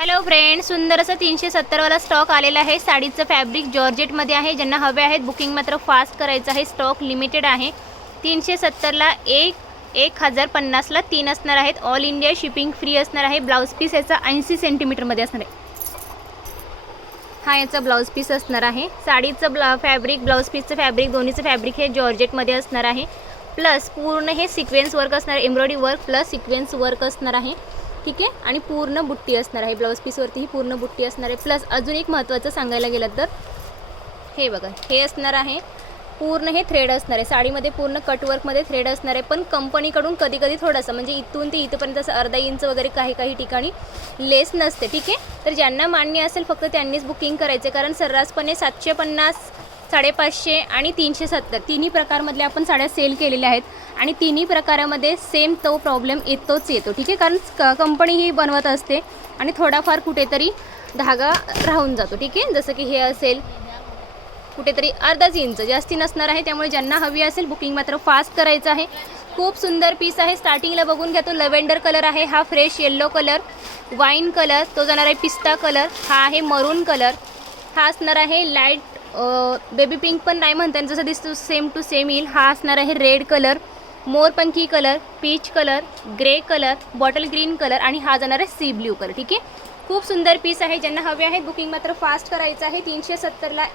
Hello friend, सुंदर असं 370 वाला स्टॉक आलेला आहे। साडीचं फॅब्रिक जॉर्जेटमध्ये आहे। ज्यांना हवे आहेत बुकिंग मात्र फास्ट करायचं आहे, स्टॉक लिमिटेड आहे। 370 ला 1050 ला 3 असणार आहेत। ऑल इंडिया शिपिंग फ्री असणार आहे। ब्लाउज पीस याचा 80 सेंटीमीटरमध्ये असणार आहे। हा याचा ब्लाउज पीस असणार आहे। साडीचं फॅब्रिक, ब्लाउज पीसचं फॅब्रिक, दोन्हीचं फॅब्रिक हे जॉर्जेटमध्ये असणार आहे। प्लस पूर्ण हे सिक्वेन्स वर्क असणार आहे, embroidery work plus sequence work असणार आहे। ठीक आहे, आणि पूर्ण बुट्टी असणार आहे। ब्लाउज पीसवरती ही पूर्ण बुट्टी असणार आहे। प्लस अजून एक महत्त्वाचं सांगायला गेलं तर हे बघा, हे असणार आहे पूर्ण हे थ्रेड असणार आहे। साडीमध्ये पूर्ण कटवर्कमध्ये थ्रेड असणार आहे, पण कंपनीकडून कधी कधी थोडंसं म्हणजे इथून ते इथपर्यंत असं अर्धा इंच वगैरे काही ठिकाणी लेस नसते। ठीक आहे, तर ज्यांना मान्य असेल फक्त त्यांनीच बुकिंग करायचे, कारण सर्रासपणे 750, 550 आणि 370 तिन्ही प्रकारमधले आपण साड्या सेल केलेल्या आहेत आणि तिन्ही प्रकारामध्ये सेम तो प्रॉब्लेम येतोच येतो। ठीक आहे, कारण कंपनी ही बनवत असते आणि थोडाफार कुठेतरी धागा राहून जातो। ठीक आहे, जसं की हे असेल कुठेतरी अर्धाच इंच जास्ती नसणार आहे। त्यामुळे ज्यांना हवी असेल बुकिंग मात्र फास्ट करायचं आहे। खूप सुंदर पीस आहे। स्टार्टिंगला बघून घ्या, तो लव्हेंडर कलर आहे, हा fresh yellow colour, wine colour, तो जाणार आहे पिस्ता कलर, हा आहे मरून कलर, हा असणार आहे लाईट बेबी पिंक पण नाही म्हणता जसं दिसतो सेम टू सेम येईल। हा असणार आहे रेड कलर, मोरपंखी colour, peach colour, grey colour, bottle green colour आणि हा जाणार आहे सी ब्ल्यू कलर। ठीक आहे, खूप सुंदर पीस आहे। ज्यांना हवे आहे बुकिंग मात्र फास्ट करायचं आहे। 370 ला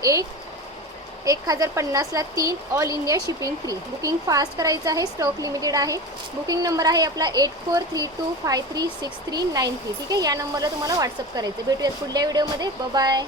1050 ला 3, all India shipping free. Booking fast करायचं आहे, स्टॉक लिमिटेड आहे। बुकिंग नंबर आहे आपला 8432536393। ठीक आहे, या नंबरला तुम्हाला व्हॉट्सअप करायचं। भेटूयात पुढल्या व्हिडिओमध्ये। Bye bye.